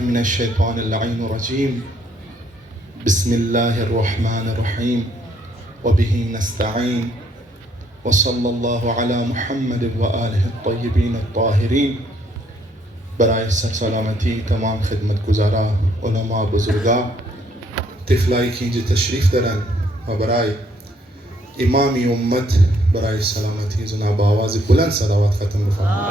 من الشيطان اللعين الرجيم بسم الله الرحمن الرحيم وبه نستعين وصلى الله على محمد وآله الطيبين الطاهرين. برای سلامتی تمام خدمت گزارا علماء بزرگا طفلایی که اینجا تشریف دارن و برای امامی امت برای سلامتی جناب آواز بلند صلوات ختم بفرمایید.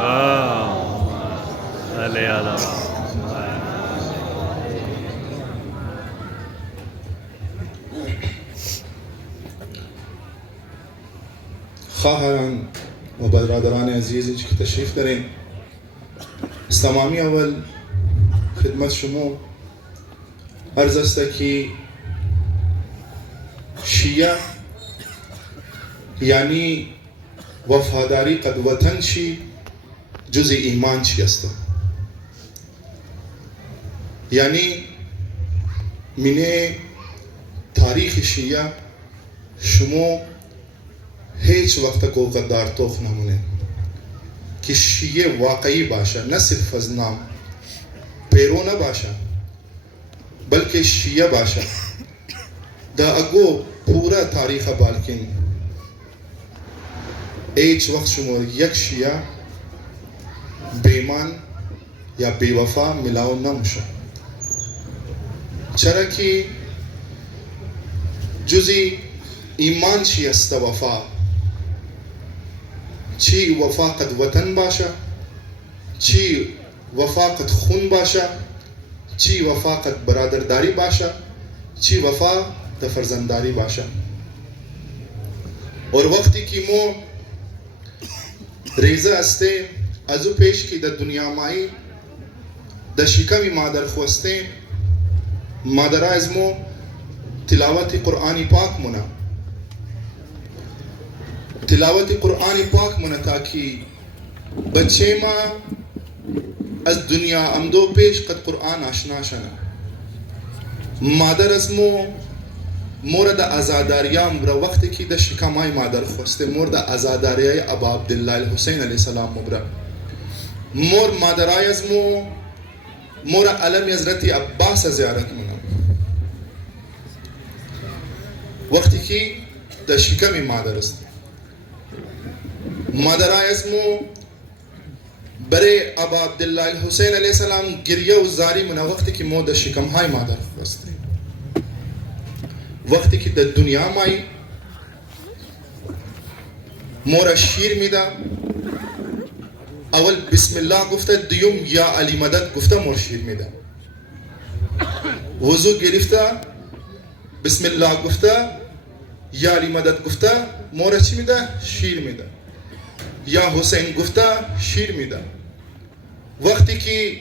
خواهران و برادران عزیزی که تشریف دارین، تمامی اول خدمت شما عرض است که شیعه یعنی وفاداری قد وطن شی جز ایمان چی است. یعنی من تاریخ شیعه شما هیچ وقت کو غدار توخ نمونه که شیعه واقعی باشه، نه صرف از نام پیرو نباشه بلکه شیعه باشه. دا اگو پورا تاریخ بالکن هیچ وقت شما یک شیعه بیمان یا بیوفا ملاو نموشه، چرا که جزی ایمان چی است وفا، چی وفا قد وطن باشه، چی وفا قد خون باشه، چی وفا قد برادرداری باشه، چی وفا د فرزنداری باشه. اور وقتی که مو ریزه استه ازو پیش که د دنیا مایی د شکمی مادر خواسته مادر از مو تلاوت قرآن پاک منا تلاوت قرآن پاک منا تاکہ بچے ما از دنیا امدو پیش قد قرآن آشنا شنا. مادر از مو مورد ازاداریام مبرا وقتی که د شکمای مادر خواسته مورد ازاداریای ابا عبدالله الحسین علیه السلام مبرا مور مادرای از مو مور علم حضرت عباس زیارت منا وقتی که د شکمی مادر است. مادرای از مو برای ابا عبدالله الحسین علیه السلام گریه و زاری منا وقتی که مو د شکم های مادر خواسته. وقتی که د دنیا مای مورا شیر میده اول بسم الله گفته، دیوم یا علی مدد گفته مور شیر میده. وضو گرفته بسم الله گفته یا علی مدد گفته مورا چی میده؟ شیر میده. یا حسین گفته شیر میده. وقتی که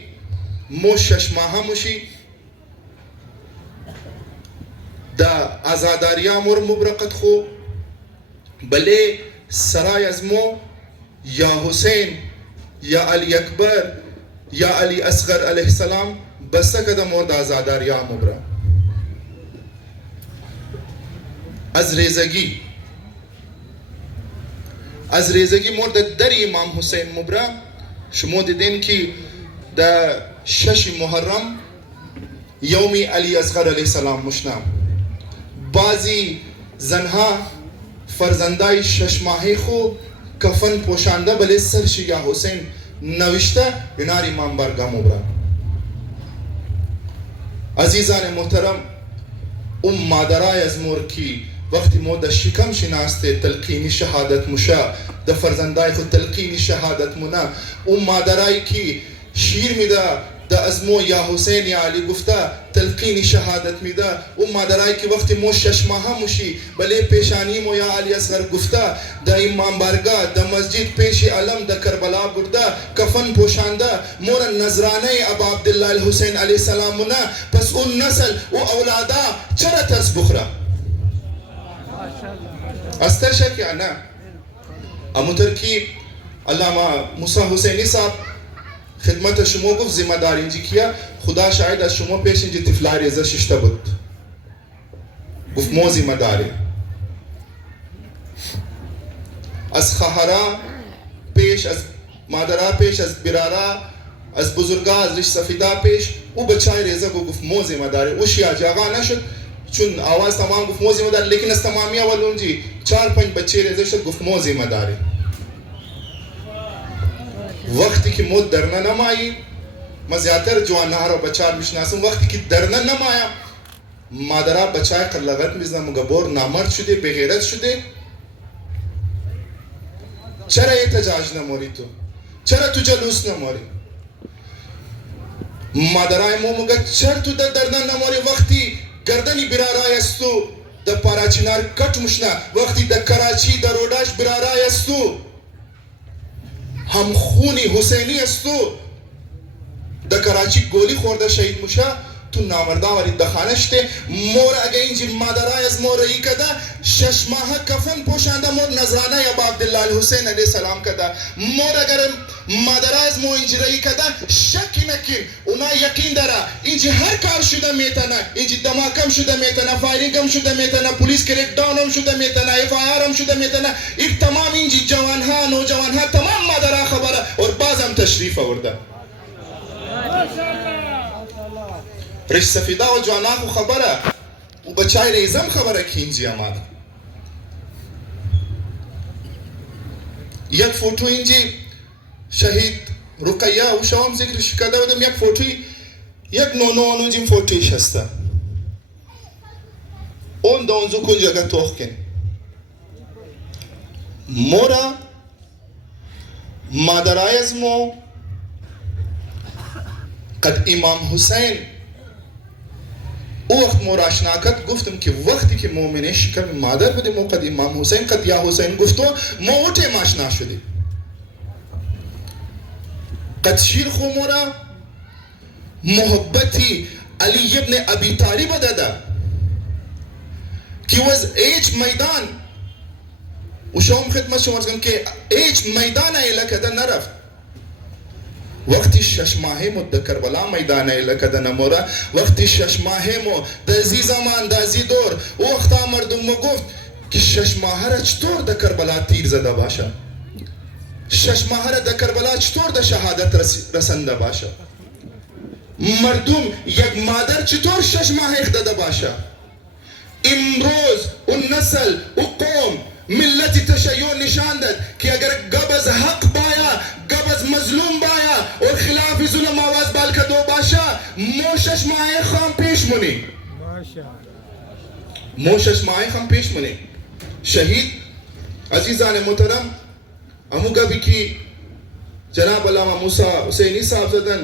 مو 6 ماه موشی دا ازاداریا مور مبرقت خو بله سرای از مو یا حسین یا علی اکبر یا علی اصغر علیه السلام بسته که مور دا ازاداریا مبرق از ریزگی مورد در امام حسین مبرق شما دیدین که دا 6 محرم یومی علی اصغر علیه السلام مشنام بعضی زنها فرزندای 6 ماهی خو کفن پوشانده بله سرش یا حسین نوشته بنار امام برگا مبرا. عزیزان محترم مادرای از مور کی وقتی مو د شکم شناسته تلقینی شهادت مشا د فرزندای خود تلقینی شهادت منا مادرای کی شیر میده د ازمو یا حسین یا علی گفته تلقینی شهادت میده. مادرای کی وقتی مو 6 ماه موشی بله پیشانی مو یا علی اصغر گفته د امام بارگاه د مسجد پیش علم د کربلا برده کفن پوشانده مور نظرانه ابا عبدالله الحسین علیه السلام منا. پس اون نسل و اولادا چرا تسبخره استشا که انا اموتر کی علامه موسی حسینی صاحب خدمت شما گفت ذمہ داری اینجی کیا خدا شاید از شما پیش اینجی تفلاری ازش ششته بود گفت مو ذمہ داری از خواهرا پیش از مادرها پیش از برارا از بزرگا از ریش سفیدا پیش او بچای ریزه گفت مو ذمہ داری او شیعه جاغا نشد چون آواز تمام گفت مو ذمہ داری لیکن از تمامی اولون جی 4-5 بچے ریزه شد گفت مو ذمہ داری. وقتی که مو درنا نمایی ما زیادتر جوانها رو بچار میشناسم وقتی که درنا نمایا مادرها بچای قلغت میزنن مگبور نامرد شده بغیرت شده. چرا احتجاج نموری تو؟ چرا تو جلوس نموری؟ مادرای مو مگه چرا تو درنا نموری وقتی گردنی برارای استو د پاراچینار کٹ مشنا وقتی د کراچی د روډاش برارای استو هم خونی حسینی استو د کراچی گولی خورده شهید مشا تو نامردا ولی دخانشته مور اگه اینجی مادرای از مور ای کده 6 ماه کفن پوشانده مور نظرانه یا با عبدالله الحسین علیه السلام کده مور اگر مادرای از مور اینجی رئی کده شکی نکن اونا یقین داره اینجی هر کار شده میتنه اینجی دماکم شده میتنه فایرینگم شده میتنه پولیس کریک داون هم شده میتنه اف آی آر هم شده میتنه این تمام اینجی جوانها نوجوانها تمام مادرها خبره اور بازم تشریف آورده ریش سفیدا و جواناکو خبره و بچای ریزم خبره که اینجی آماده. یک فوتو اینجی شهید رقیه و شوام ذکرش کرده بودم یک فوتوی یک نونو جیم فوتویش هسته اون دونزو کنج اگر توخ کن مورا مادرای از مو قد امام حسین او وقت مراشناکت گفتم که وقتی که مومنه شکم مادر بودیم او قد امام حسین قد یا حسین گفتو ما اوٹے ماشنا شدیم قد شیر خو مورا محبتی علی ابن ابی طالب دادا کی was ایج میدان و شوم خدمت شما ارز کنم که ایج میدان ایلا کده نرفت وقتی 6 ماهه مو د کربلا میدان ایلا کده نمورا وقتی 6 ماهه مو دازی زمان دازی دور وقتا مردم مو گفت که 6 ماهه را چطور د کربلا تیر زده باشه 6 ماهه را د کربلا چطور د شهادت رسنده باشه مردم یک مادر چطور 6 ماهه داده باشه امروز اون نسل و قوم ملتی تشیع نشان داد که اگر قبض حق بایا قبض مظلوم بایا اور خلاف ظلم آواز بال کدو باشا موشش ماهی خام پیش منی موشش ماهی خام پیش منی شهید عزیزان محترم امو گبی کی جناب علامہ موسیٰ حسینی صاحب زدن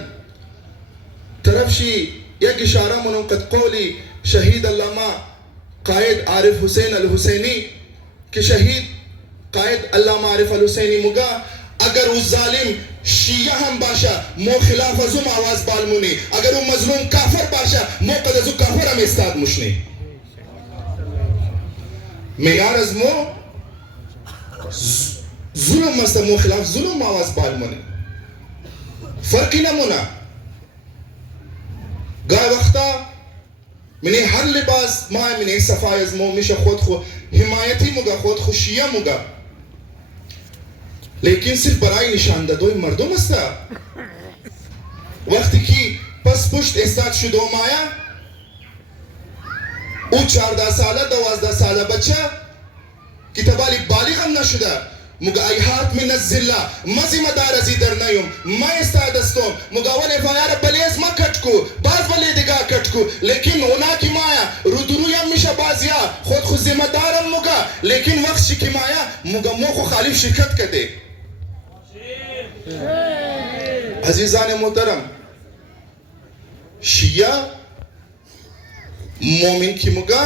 طرف شی یک اشارہ منو قد قولی شہید علامہ قائد عارف حسین الحسینی کہ شہید قائد علامہ عارف الحسینی مگا اگر وہ ظالم شیعہ ہم باشا مو خلاف ازم آواز بالمونی اگر وہ مظلوم کافر باشا مو قد ازو کافر ہم استاد مشنی میار از مو ظلم مستا مو خلاف ظلم آواز بالمونی فرقی نمونا گاہ وقتا منی ہر لباس ماں منی صفائی از مو میشه خود خود حمایتی مگا خود خوشیه مگا لیکن صرف برای نشاندهی مردم است وقتی که پس پشت استاد شده مایا او 14 ساله 12 ساله بچه که تبالی بالغ هم نشده مگا ایهات من الزله ما ذمہ دار ازی در نیم ما استاد استم مگا ول فایار بلیز ما کٹ کو باز بلی دیگه کٹ کو لیکن اونا کی مایا رو درویم میشه بازیا خود ذمہ دارم مگا لیکن وقت شکی مایا مگا مو خو خالف شرکت کده عزیزان محترم شیعہ مومن کی مگا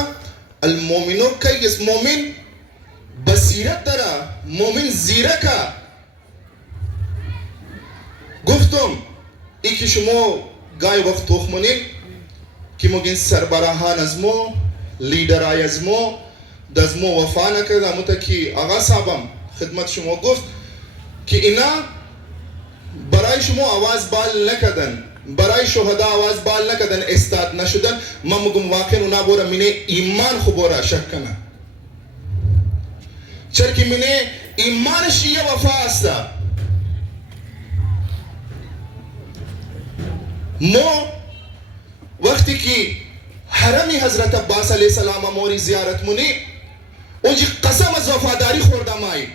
المومنو کئی اس مومن بصیرت دارا مومن زیرکا گفتم ای که شما گای وقت تخمونین که مگین سربراهان از مو لیدرای از مو دز مو وفا نکرده متا که آقا صاحبم خدمت شما گفت که اینا برای شما آواز بال نکردن برای شهدا آواز بال نکردن استاد نشدن ما مگم واقعا اونا بورا منه ایمان خو بورا شک کنه چرکی منه ایمان شیعه وفا استا مو وقتی کی حرمی حضرت عباس علیہ السلام موری زیارت منی اونجی قسم از وفاداری خوردم آئی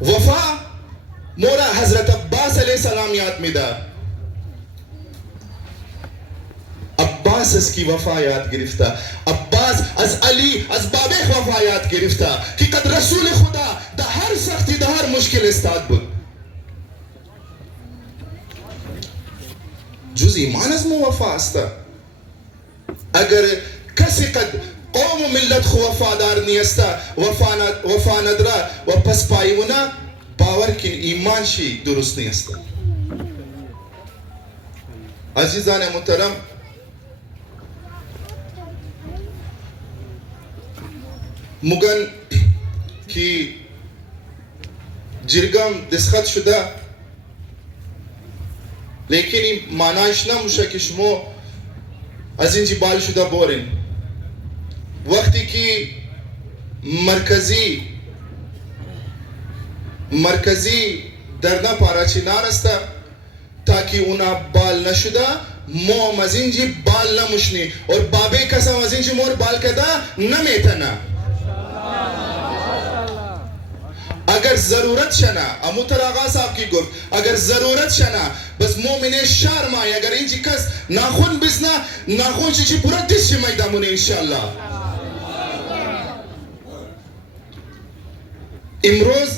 وفا مورا حضرت عباس علیہ السلام یاد میدا عباس اس کی وفا یاد گرفتا عباس از علی از بابے وفا یاد گرفتا کہ قد رسول خدا دا ہر سختی دا ہر مشکل استاد بود جز ایمان از مو وفا استا اگر کسی قد قوم و ملت خو وفادار نیستا وفا ندرا و پس پایونا باور کن ایمان شی درست نیستا عزیزان محترم مگن کی جرگم دسخط شده لیکن این معنیش نموشه که شما از این جبال شده بورین وقتی که مرکزی در نپاره چی نارسته تاکہ اونا بال نشده مو از این جی بال نموشنی اور بابے کسا از این جی مور بال کدا نمیتنا اگر ضرورت شنا اموتر آغا صاحب کی گفت اگر ضرورت شنا بس مومن شرم آئی اگر این چی کس ناخون بسنا ناخون چی پورا دس چی میدامونه انشاءاللہ امروز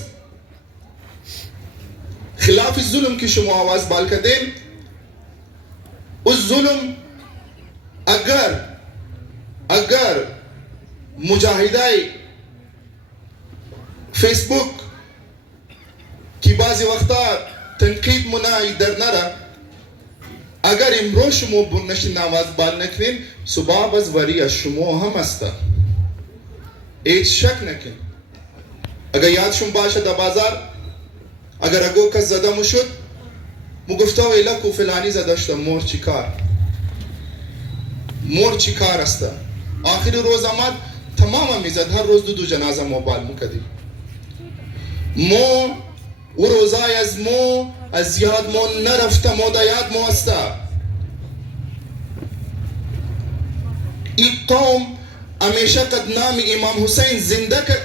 خلاف الظلم کی شما آواز بال کدین اس ظلم اگر مجاہدائی فیس بک کی بعضی وقتا تنقید منائی در نرا اگر امروز شما برنشن آواز بال نکنین صبح بز وری شما هم استا ایچ شک نکن اگر یاد شما باشد بازار اگر اگو کس زده مشد مگفتاو ایلکو فلانی زده شده مور چیکار استا آخر روز آمد تمام میزد هر روز دو جنازه موبایل مکدی مو و روزای از مو از یاد مو نرفته مو دا یاد مو استا ای قوم ہمیشہ قد نام امام حسین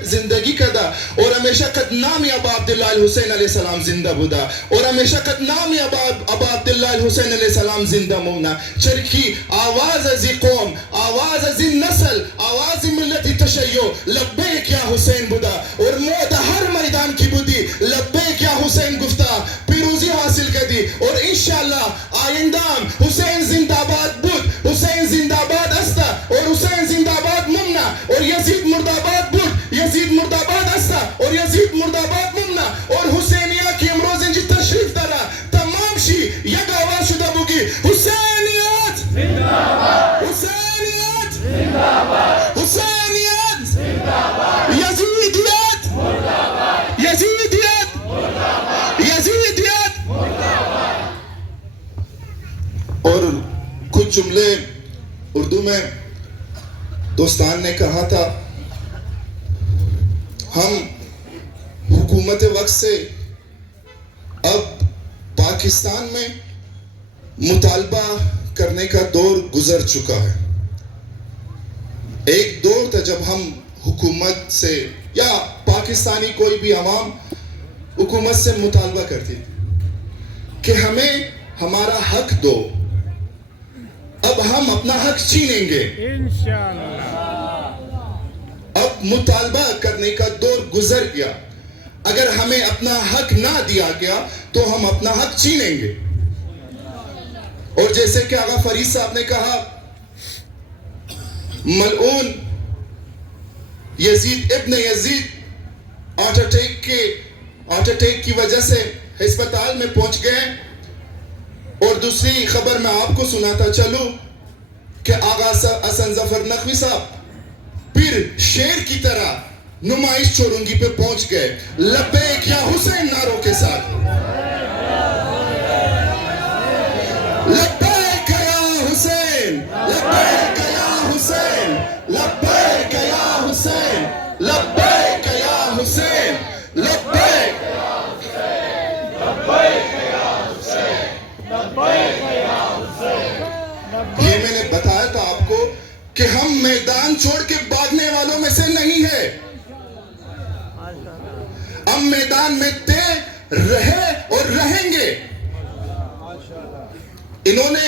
زندگی کدا اور ہمیشہ قد نام ابا عبداللہ الحسین علیہ السلام زندہ بودا اور ہمیشہ قد نام ابا عبداللہ الحسین علیہ السلام زندہ مومنا چرکی آواز ازی قوم آواز ازی نسل آواز ملت تشیع لبیک یا حسین بودا اور مودا ہر میدان کی بودی لبیک یا حسین گفتا پیروزی حاصل کردی اور انشاءاللہ آئندام حسین زندہ آباد بود حسین زندہ آباد استا اور حسین زندہ آباد ممنا اور یزید مرداباد بود یزید مرداباد استا اور یزید مرداباد ممنا اور حسینیہ کی امروز انجی تشریف دارا تمام شی یک آواز شده بوگی حسینیت زندہ آباد حسینیت زندہ آباد حسینیت زندہ آباد یزیدیت مرداباد یزیدیت مرداباد یزیدیت مرداباد اور کچھ جملے اردو میں دوستان نے کہا تھا ہم حکومت وقت سے اب پاکستان میں مطالبہ کرنے کا دور گزر چکا ہے ایک دور تھا جب ہم حکومت سے یا پاکستانی کوئی بھی عوام حکومت سے مطالبہ کرتی کہ ہمیں ہمارا حق دو اب ہم اپنا حق چھینیں گے اب مطالبہ کرنے کا دور گزر گیا اگر ہمیں اپنا حق نہ دیا گیا تو ہم اپنا حق چھینیں گے اور جیسے کہ آغا فرید صاحب نے کہا ملعون یزید ابن یزید ہارٹ اٹیک کی وجہ سے ہسپتال میں پہنچ گئے اور دوسری خبر میں آپ کو سناتا چلوں کہ آغا حسن ظفر نقوی صاحب پھر شیر کی طرح نمائش چورنگی پہ پہنچ گئے لبیک یا حسین نعروں کے ساتھ لبیک یا حسین لبیک یا حسین لبیک یا حسین لبیک یا حسین لبیک یا حسین لبیک یا حسین یہ میں نے بتایا تھا آپ کو کہ ہم میدان چھوڑ کے بھاگنے والوں میں سے نہیں ہے. ہم میدان میں تھے، رہے اور رہیں گے. انہوں نے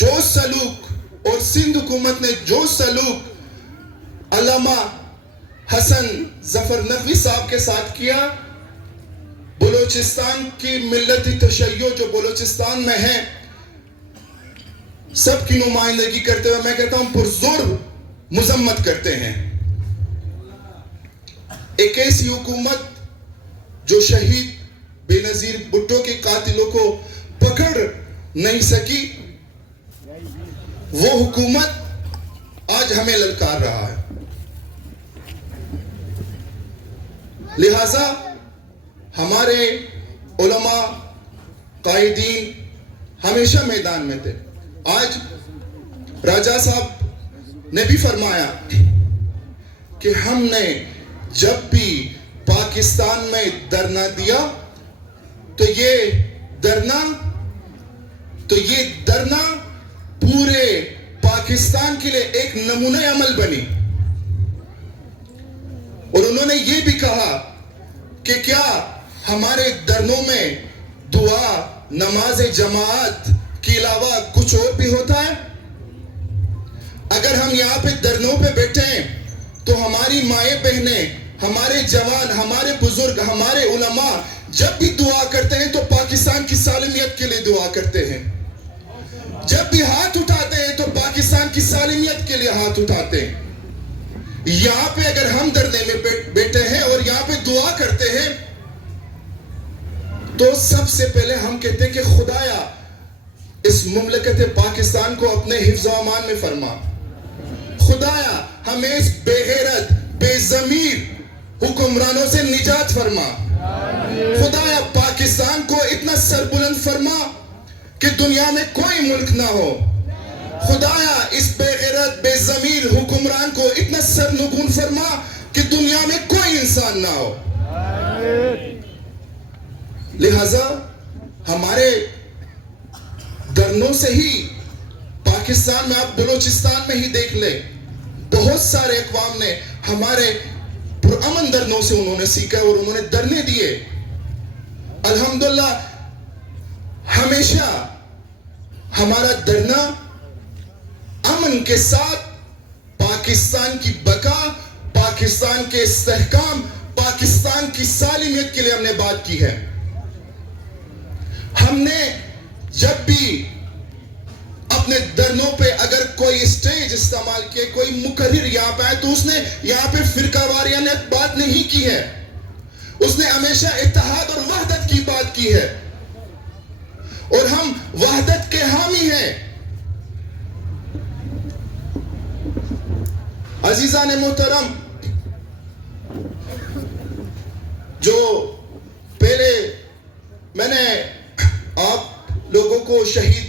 جو سلوک اور سندھ حکومت نے جو سلوک علامہ حسن ظفر نقوی صاحب کے ساتھ کیا، بلوچستان کی ملتی تشیع جو بلوچستان میں ہے سب کی نمائندگی کرتے ہوئے میں کہتا ہوں پرزور مذمت کرتے ہیں. ایک ایسی حکومت جو شہید بے نظیر بھٹو کے قاتلوں کو پکڑ نہیں سکی، وہ حکومت آج ہمیں للکار رہا ہے. لہذا ہمارے علماء قائدین ہمیشہ میدان میں تھے. آج راجہ صاحب نے بھی فرمایا کہ ہم نے جب بھی پاکستان میں دھرنا دیا تو یہ دھرنا پورے پاکستان کے لیے ایک نمونہ عمل بنی. اور انہوں نے یہ بھی کہا کہ کیا ہمارے دھرنوں میں دعا، نماز جماعت کے علاوہ کچھ اور بھی ہوتا ہے؟ اگر ہم یہاں پہ دھرنوں پہ بیٹھے ہیں تو ہماری مائیں بہنیں، ہمارے جوان، ہمارے بزرگ، ہمارے علماء جب بھی دعا کرتے ہیں تو پاکستان کی سالمیت کے لیے دعا کرتے ہیں. جب بھی ہاتھ اٹھاتے ہیں تو پاکستان کی سالمیت کے لیے ہاتھ اٹھاتے ہیں. یہاں پہ اگر ہم دھرنے میں بیٹھے ہیں اور یہاں پہ دعا کرتے ہیں تو سب سے پہلے ہم کہتے ہیں کہ خدایا اس مملکت پاکستان کو اپنے حفظ و امان میں فرما. خدایا ہمیں اس بے غیرت، بے ضمیر حکمرانوں سے نجات فرما. خدایا پاکستان کو اتنا سربلند فرما کہ دنیا میں کوئی ملک نہ ہو. خدایا اس بے غیرت، بے ضمیر حکمران کو اتنا سرنگون فرما کہ دنیا میں کوئی انسان نہ ہو. لہذا ہمارے دھرنوں سے ہی پاکستان میں، آپ بلوچستان میں ہی دیکھ لیں، بہت سارے اقوام نے ہمارے پرامن دھرنوں سے انہوں نے سیکھا اور انہوں نے دھرنے دیے. الحمدللہ ہمیشہ ہمارا دھرنا امن کے ساتھ پاکستان کی بقا، پاکستان کے استحکام، پاکستان کی سالمیت کے لیے ہم نے بات کی ہے. ہم نے جب بھی اپنے دھرنوں پہ اگر کوئی اسٹیج استعمال کیے، کوئی مقرر یہاں پہ آئے تو اس نے یہاں پہ فرقہ واریانیت بات نہیں کی ہے. اس نے ہمیشہ اتحاد اور وحدت کی بات کی ہے اور ہم وحدت کے حامی ہیں. عزیزان محترم، جو پہلے میں نے آپ لوگوں کو شہید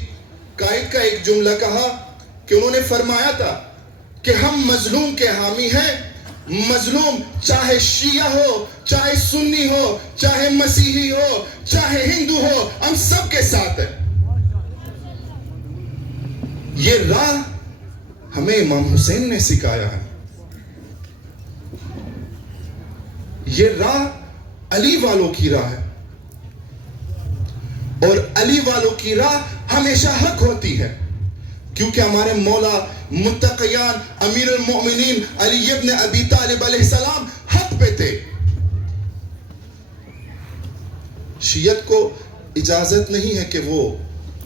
قائد کا ایک جملہ کہا کہ انہوں نے فرمایا تھا کہ ہم مظلوم کے حامی ہیں. مظلوم چاہے شیعہ ہو، چاہے سنی ہو، چاہے مسیحی ہو، چاہے ہندو ہو، ہم سب کے ساتھ ہیں. یہ راہ ہمیں امام حسین نے سکھایا ہے. یہ راہ علی والوں کی راہ ہے اور علی والوں کی راہ ہمیشہ حق ہوتی ہے، کیونکہ ہمارے مولا متقیان امیر المؤمنین علی ابن ابی طالب علیہ السلام حق پہ تھے. شیعت کو اجازت نہیں ہے کہ وہ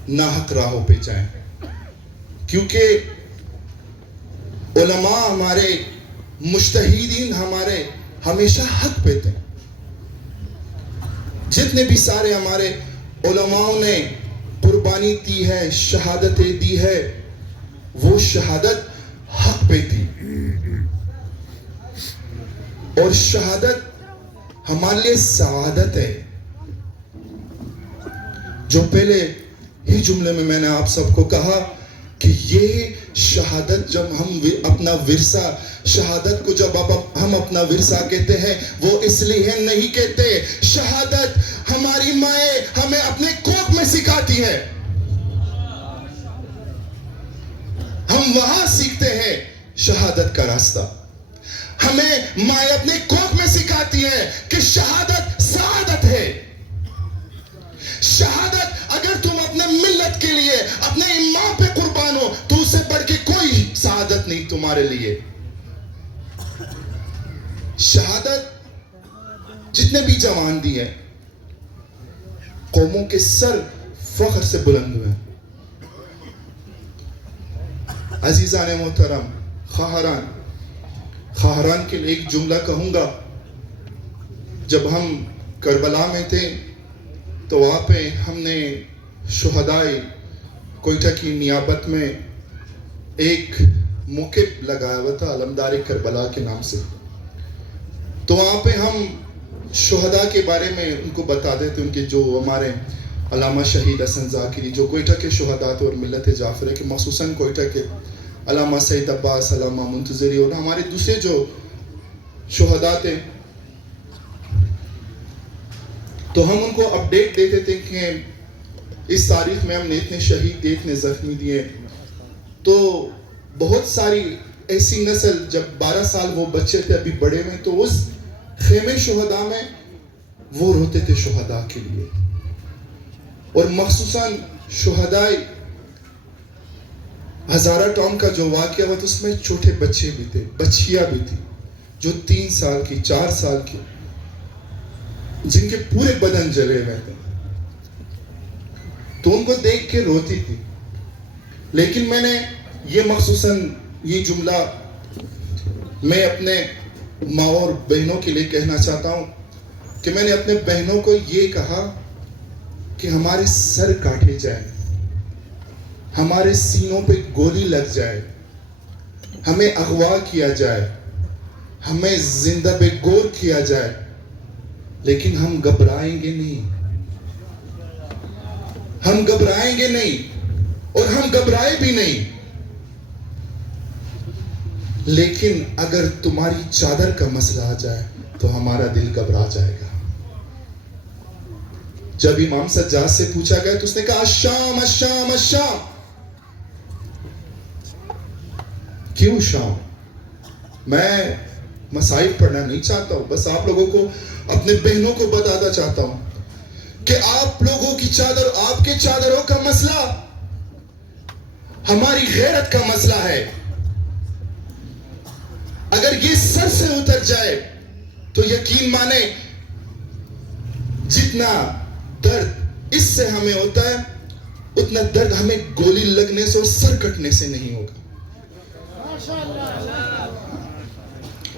ناحق راہوں پہ جائیں، کیونکہ علماء ہمارے، مجتہدین ہمارے ہمیشہ حق پہ تھے. جتنے بھی سارے ہمارے علماء نے قربانی دی ہے، شہادتیں دی ہے، وہ شہادت حق پہ تھی. اور شہادت ہمارے لیے سعادت ہے. جو پہلے ہی جملے میں نے آپ سب کو کہا کہ یہ شہادت جب ہم اپنا ورثہ، شہادت کو جب ہم اپنا ورثہ کہتے ہیں وہ اس لیے نہیں کہتے. شہادت ہماری مائیں ہمیں اپنے کوکھ میں سکھا سکھاتی ہے. ہم وہاں سیکھتے ہیں شہادت کا راستہ. ہمیں مائیں اپنے کوکھ میں سکھاتی ہے کہ شہادت سعادت ہے. شہادت اگر تم اپنے ملت کے لیے اپنے امام پہ قربان ہو تو اس سے بڑھ کے کوئی سعادت نہیں تمہارے لیے. شہادت جتنے بھی جوان دی ہیں قوموں کے سر فخر سے بلند ہوئے. عزیزان محترم، خواہران کے لیے ایک جملہ کہوں گا. جب ہم کربلا میں تھے تو وہاں پہ ہم نے شہدائے کوئٹہ کی نیابت میں ایک موقف لگایا ہوا تھا علمدار کربلا کے نام سے. تو وہاں پہ ہم شہداء کے بارے میں ان کو بتاتے تھے، ان کے جو ہمارے علامہ شہید حسن ذاکری جو کوئٹہ کے شہداء تھے اور ملت جعفریہ کے خصوصاً کوئٹہ کے علامہ سید عباس، علامہ منتظری اور ہمارے دوسرے جو شہداء تھے، تو ہم ان کو اپڈیٹ دیتے تھے کہ اس تاریخ میں ہم نے اتنے شہید دیے، اتنے زخمی دیے. تو بہت ساری ایسی نسل، جب 12 سال وہ بچے تھے ابھی بڑے میں، تو اس خیمے شہداء میں وہ روتے تھے شہداء کے لیے. اور مخصوصاً شہداء ہزارہ ٹاؤن کا جو واقعہ ہوا تو اس میں چھوٹے بچے بھی تھے، بچیاں بھی تھی جو 3 سال کی 4 سال کی، جن کے پورے بدن جلے ہوئے تھے. تو ان کو دیکھ کے روتی تھی. لیکن میں نے یہ مخصوصاً یہ جملہ میں اپنے ماں اور بہنوں کے لیے کہنا چاہتا ہوں کہ میں نے اپنے بہنوں کو یہ کہا کہ ہمارے سر کاٹے جائیں، ہمارے سینوں پہ گولی لگ جائے، ہمیں اغوا کیا جائے، ہمیں زندہ بے گور کیا جائے، لیکن ہم گھبرائیں گے نہیں. ہم گھبرائیں گے نہیں اور ہم گھبرائے بھی نہیں. لیکن اگر تمہاری چادر کا مسئلہ آ جائے تو ہمارا دل گھبرا جائے گا. جب امام سجاد سے پوچھا گیا تو اس نے کہا الشام الشام الشام. کیوں شام؟ میں مسائل پڑھنا نہیں چاہتا ہوں، بس آپ لوگوں کو اپنے بہنوں کو بتانا چاہتا ہوں کہ آپ لوگوں کی چادر، آپ کے چادروں کا مسئلہ ہماری غیرت کا مسئلہ ہے. اگر یہ سر سے اتر جائے تو یقین مانے جتنا درد اس سے ہمیں ہوتا ہے اتنا درد ہمیں گولی لگنے سے اور سر کٹنے سے نہیں ہوگا.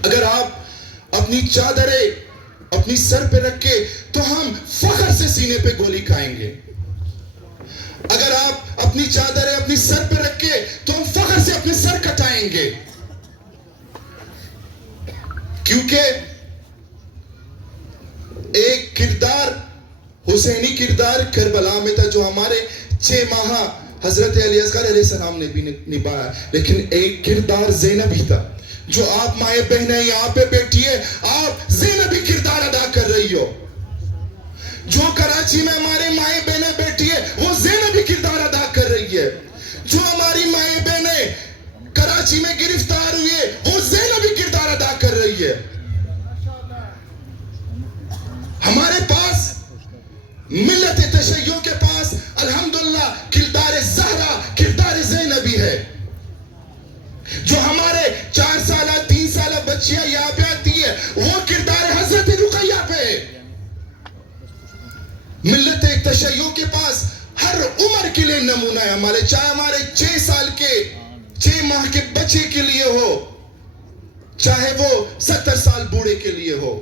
اگر آپ اپنی چادریں اپنی سر پہ رکھ کے تو ہم فخر سے سینے پہ گولی کھائیں گے. اگر آپ اپنی چادریں اپنی سر پہ رکھ کے تو ہم فخر سے اپنے سر کٹائیں گے. کیونکہ ایک کردار، حسینی کردار کربلا میں تھا جو ہمارے 6 ماہ حضرت علی اصغر علیہ السلام نے بھی نبھایا. لیکن ایک کردار زینبی تھا جو آپ مائیں بہنیں یہاں پہ بیٹھی ہے، آپ زینبی کردار ادا کر رہی ہو. جو کراچی میں ہمارے مائیں بہنیں بیٹھی ہے وہ زینبی کردار ادا کر رہی ہے. جو ہماری مائیں بہنیں کراچی میں گرفتار ہوئی ہے وہ زینبی کردار ادا کر رہی ہے. ہمارے پاس ملت تشیع کے پاس الحمدللہ کردار زہرا، کردار زینبی ہے. جو ہمارے 4 سالہ 3 سالہ بچیاں یہاں پہ آتی ہے وہ کردار حضرت رقیہ پہ ہے. ملت تشیع کے پاس ہر عمر کے لیے نمونہ ہے ہمارے، چاہے ہمارے 6 سال کے 6 ماہ کے بچے کے لیے ہو، چاہے وہ 70 سال بوڑھے کے لیے ہو.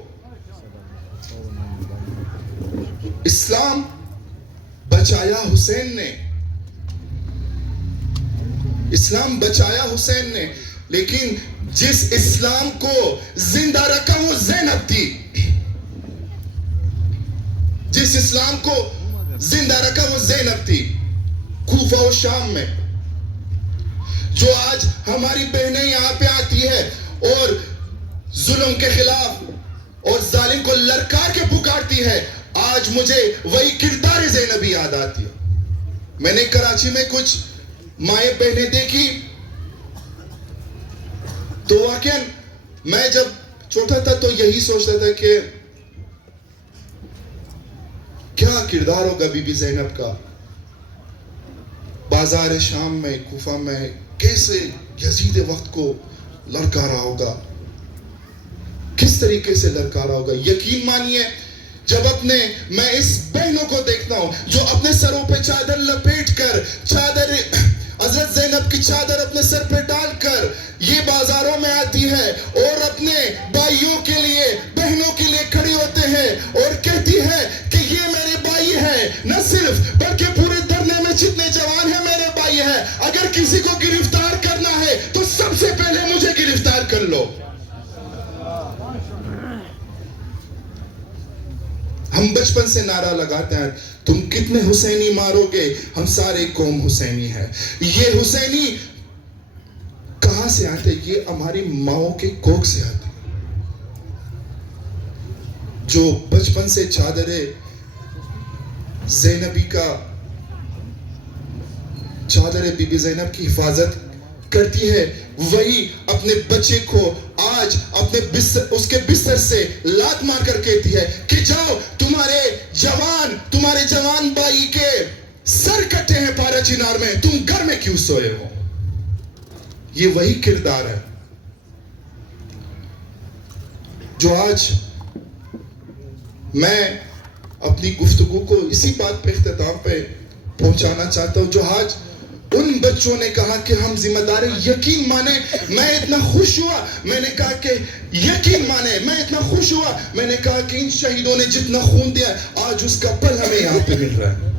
اسلام بچایا حسین نے، اسلام بچایا حسین نے، لیکن جس اسلام کو زندہ رکھا وہ زینب تھی. جس اسلام کو زندہ رکھا وہ زینب تھی. کوفہ و شام میں جو آج ہماری بہنیں یہاں پہ آتی ہے اور ظلم کے خلاف اور ظالم کو للکار کے پکارتی ہے، آج مجھے وہی کردار زینبی یاد آتی ہے. میں نے کراچی میں کچھ مائیں بہنیں دیکھی تو واقعاً میں جب چھوٹا تھا تو یہی سوچتا تھا کہ کیا کردار ہوگا بی بی زینب کا بازار شام میں، کوفہ میں، کیسے یزید وقت کو لڑکارا ہوگا، کس طریقے سے لڑکارا ہوگا. یقین مانیے جب میں اس بہنوں کو دیکھتا ہوں جو اپنے سروں پہ چادر لپیٹ کر، حضرت زینب کی چادر اپنے سر پہ ڈال کر یہ بازاروں میں آتی ہے اور اپنے بھائیوں کے لیے، بہنوں کے لیے کھڑی ہوتے ہیں اور کہتی ہے کہ یہ میرے بھائی ہیں، نہ صرف بلکہ پورے دھرنے میں جتنے جوان ہیں میرے بھائی ہیں، اگر کسی کو گرفتار کرنا ہے تو سب سے پہلے مجھے گرفتار کر لو. ہم بچپن سے نعرہ لگاتے ہیں تم کتنے حسینی مارو گے، ہم سارے قوم حسینی ہے. یہ حسینی کہاں سے آتے؟ یہ ہماری ماؤں کے کوکھ سے آتے جو بچپن سے چادر زینبی کا، چادر بی بی زینب کی حفاظت کرتی ہے، وہی اپنے بچے کو آج اپنے اس کے بستر سے لات مار کر کہتی ہے کہ جاؤ، تمہارے جوان بھائی کے سر کٹے ہیں پارا چنار میں، تم گھر میں کیوں سوئے ہو؟ یہ وہی کردار ہے جو آج میں اپنی گفتگو کو اسی بات پہ اختتام پہ پہنچانا چاہتا ہوں جو آج ان بچوں نے کہا کہ ہم ذمہ دار ہیں. یقین مانیں میں اتنا خوش ہوا، میں نے کہا کہ یقین مانیں میں اتنا خوش ہوا، میں نے کہا کہ ان شہیدوں نے جتنا خون دیا آج اس کا پھل ہمیں یہاں پہ مل رہا ہے.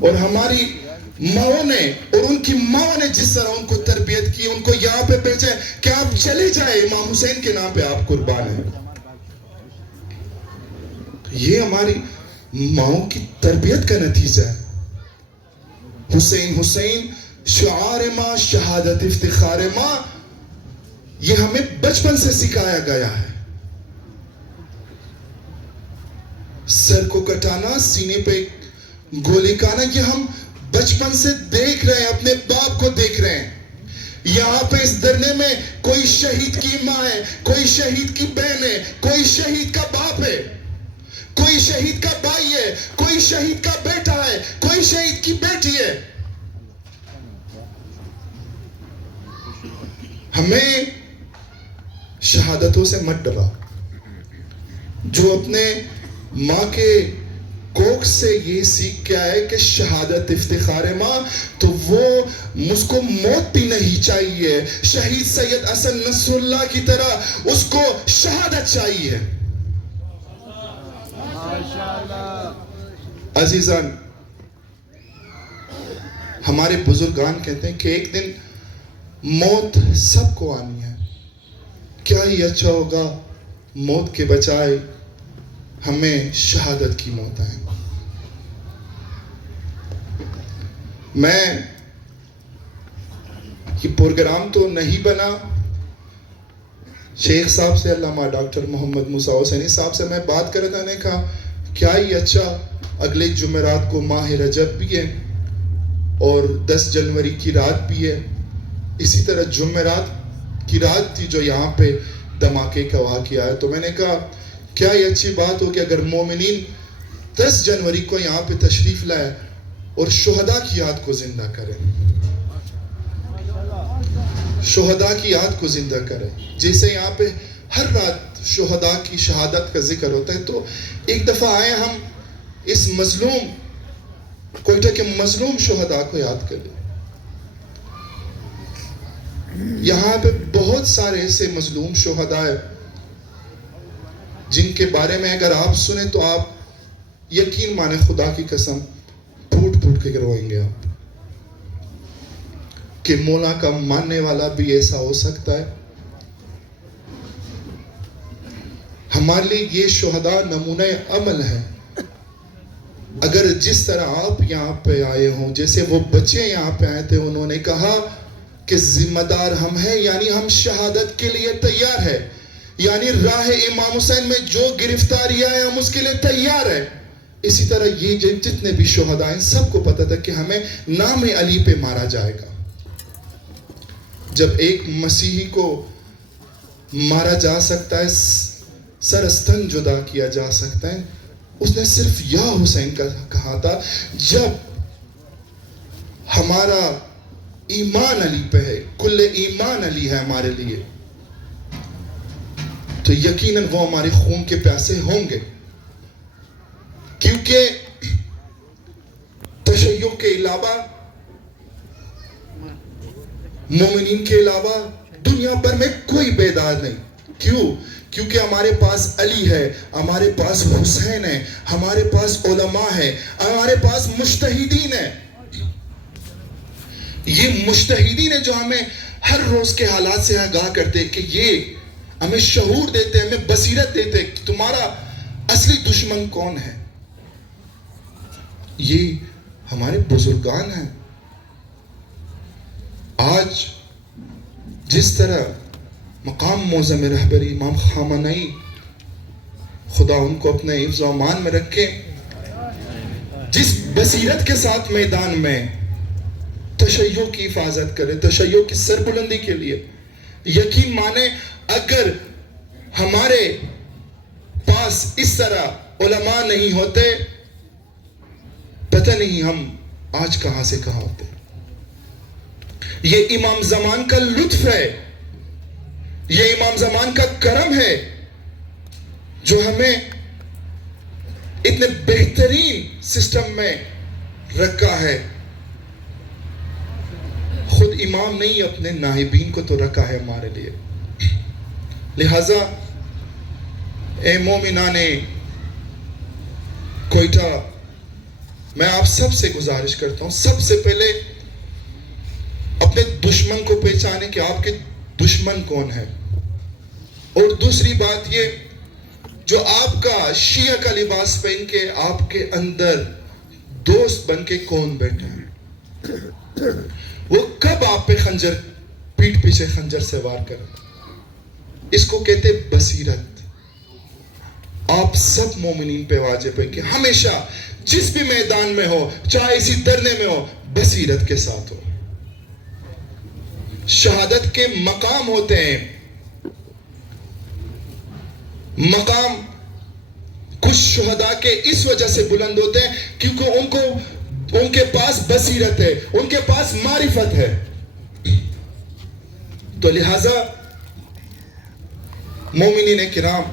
اور ہماری ماؤں نے اور ان کی ماؤں نے جس طرح ان کو تربیت کی، ان کو یہاں پہ بھیجا کہ آپ چلے جائیں، امام حسین کے نام پہ آپ قربان ہیں. یہ ہماری ماؤں کی تربیت کا نتیجہ ہے. حسین حسین شعار ماں، شہادت افتخار ماں، یہ ہمیں بچپن سے سکھایا گیا ہے. سر کو کٹانا، سینے پہ گولی کھانا، یہ ہم بچپن سے دیکھ رہے ہیں، اپنے باپ کو دیکھ رہے ہیں. یہاں پہ اس دھرنے میں کوئی شہید کی ماں ہے، کوئی شہید کی بہن ہے، کوئی شہید کا باپ ہے، کوئی شہید کا بھائی ہے، کوئی شہید کا بیٹا ہے، کوئی شہید کی بیٹی ہے. ہمیں شہادتوں سے مت ڈرا. جو اپنے ماں کے کوکھ سے یہ سیکھ کے آئے کہ شہادت افتخار ماں، تو وہ مجھ کو موت بھی نہیں چاہیے، شہید سید حسن نصر اللہ کی طرح اس کو شہادت چاہیے. عزیزان، ہمارے بزرگان کہتے ہیں کہ ایک دن موت سب کو آنی ہے. کیا ہی اچھا ہوگا موت کے بجائے ہمیں شہادت کی موت آئے. میں یہ پروگرام تو نہیں بنا، شیخ صاحب سے، علامہ ڈاکٹر محمد موسیٰ حسینی صاحب سے میں بات کر رہا تھا، نے کہا کیا ہی اچھا اگلے جمعرات کو ماہ رجب بھی ہے اور 10 جنوری کی رات بھی ہے. اسی طرح جمعرات کی رات تھی جو یہاں پہ دھماکے کا واقعہ ہے. تو میں نے کہا کیا یہ اچھی بات ہو کہ اگر مومنین 10 جنوری کو یہاں پہ تشریف لائے اور شہداء کی یاد کو زندہ کریں، شہداء کی یاد کو زندہ کریں. جیسے یہاں پہ ہر رات شہداء کی شہادت کا ذکر ہوتا ہے، تو ایک دفعہ آئے ہم اس مظلوم کوئٹہ کے مظلوم شہداء کو یاد کریں. یہاں پہ بہت سارے ایسے مظلوم شہداء ہیں جن کے بارے میں اگر آپ سنیں تو آپ یقین مانیں، خدا کی قسم پھوٹ پھوٹ کے روئیں گے آپ کہ مولا کا ماننے والا بھی ایسا ہو سکتا ہے. ہمارے لیے یہ شہداء نمونہ عمل ہے. اگر جس طرح آپ یہاں پہ آئے ہوں، جیسے وہ بچے یہاں پہ آئے تھے، انہوں نے کہا کہ ذمہ دار ہم ہیں، یعنی ہم شہادت کے لیے تیار ہیں، یعنی راہ امام حسین میں جو گرفتاری ہے ہم اس کے لیے تیار ہیں. اسی طرح یہ جتنے بھی شہداء ہیں سب کو پتا تھا کہ ہمیں نام علی پہ مارا جائے گا. جب ایک مسیحی کو مارا جا سکتا ہے, سرستن جدا کیا جا سکتا ہے, اس نے صرف یا حسین کا کہا تھا. جب ہمارا ایمان علی پہ ہے, کل ایمان علی ہے ہمارے لیے, تو یقیناً وہ ہمارے خون کے پیاسے ہوں گے. کیونکہ تشیع کے علاوہ, مومنین کے علاوہ دنیا پر میں کوئی بیدار نہیں. کیوں؟ کیونکہ ہمارے پاس علی ہے, ہمارے پاس حسین ہے, ہمارے پاس علماء ہے, ہمارے پاس مجتہدین ہیں. یہ مجتہدین ہیں جو ہمیں ہر روز کے حالات سے آگاہ کرتے, کہ یہ ہمیں شعور دیتے, ہمیں بصیرت دیتے کہ تمہارا اصلی دشمن کون ہے. یہ ہمارے بزرگان ہیں. آج جس طرح مقام معظم رہبری امام خامنئی, خدا ان کو اپنے حفظ و امان میں رکھے, جس بصیرت کے ساتھ میدان میں تشیع کی حفاظت کرے, تشیع کی سربلندی کے لیے, یقین مانے اگر ہمارے پاس اس طرح علماء نہیں ہوتے, پتہ نہیں ہم آج کہاں سے کہاں ہوتے. یہ امام زمان کا لطف ہے, یہ امام زمان کا کرم ہے جو ہمیں اتنے بہترین سسٹم میں رکھا ہے. خود امام نہیں, اپنے نائبین کو تو رکھا ہے ہمارے لیے. لہذا اے مومنان کوئٹہ, میں آپ سب سے گزارش کرتا ہوں, سب سے پہلے اپنے دشمن کو پہچانے کہ آپ کے دشمن کون ہے. اور دوسری بات یہ, جو آپ کا شیعہ کا لباس پہن کے آپ کے اندر دوست بن کے کون بیٹھے ہیں, وہ کب آپ پہ خنجر, پیٹھ پیچھے خنجر سے وار کریں. اس کو کہتے بصیرت. آپ سب مومنین پہ واجب ہے کہ ہمیشہ جس بھی میدان میں ہو, چاہے اسی دھرنے میں ہو, بصیرت کے ساتھ ہو. شہادت کے مقام ہوتے ہیں, مقام کچھ شہداء کے اس وجہ سے بلند ہوتے ہیں کیونکہ ان کے پاس بصیرت ہے, ان کے پاس معرفت ہے. تو لہذا مومنین کرام,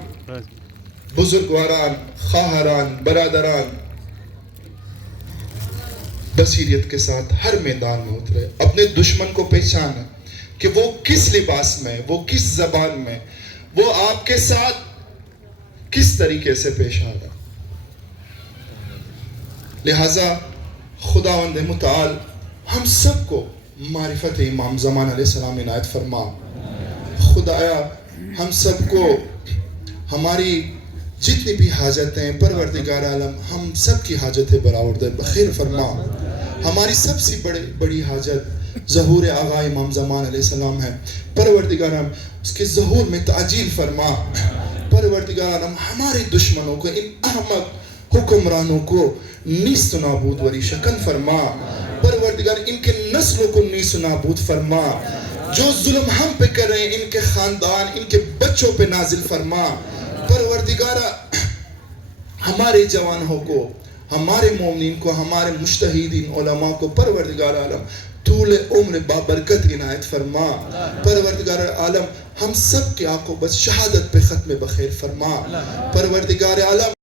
بزرگواران, خواہران, برادران, بصیرت کے ساتھ ہر میدان میں اترے, اپنے دشمن کو پہچانا کہ وہ کس لباس میں, وہ کس زبان میں, وہ آپ کے ساتھ کس طریقے سے پیش آ رہا. لہذا خداوند متعال ہم سب کو معرفت امام زمان علیہ السلام عنایت فرما. خدایا ہم سب کو ہماری جتنی بھی حاجتیں, پروردگار عالم ہم سب کی حاجتیں برآورد بخیر فرما. ہماری سب سے بڑی حاجت ظہور آغا امام زمان علیہ السلام ہے. پروردگار عالم اس کے ظہور میں تعجیل فرما. پروردگار عالم ہمارے دشمنوں کو, ان احمق حکمرانوں کو نیست و نابود وری شکن فرما. پروردگار ان کے نسلوں کو نیست و نابود فرما. جو ظلم ہم پہ کر رہے ہیں ان کے خاندان, ان کے بچوں پہ نازل فرما. پروردگارہ ہمارے جوانوں کو, ہمارے مومنین کو, ہمارے مجتہدین علماء کو پروردگار عالم طول عمر بابرکت عنایت فرما. پروردگار عالم ہم سب کے آنکھوں بس شہادت پہ ختم بخیر فرما. پروردگار عالم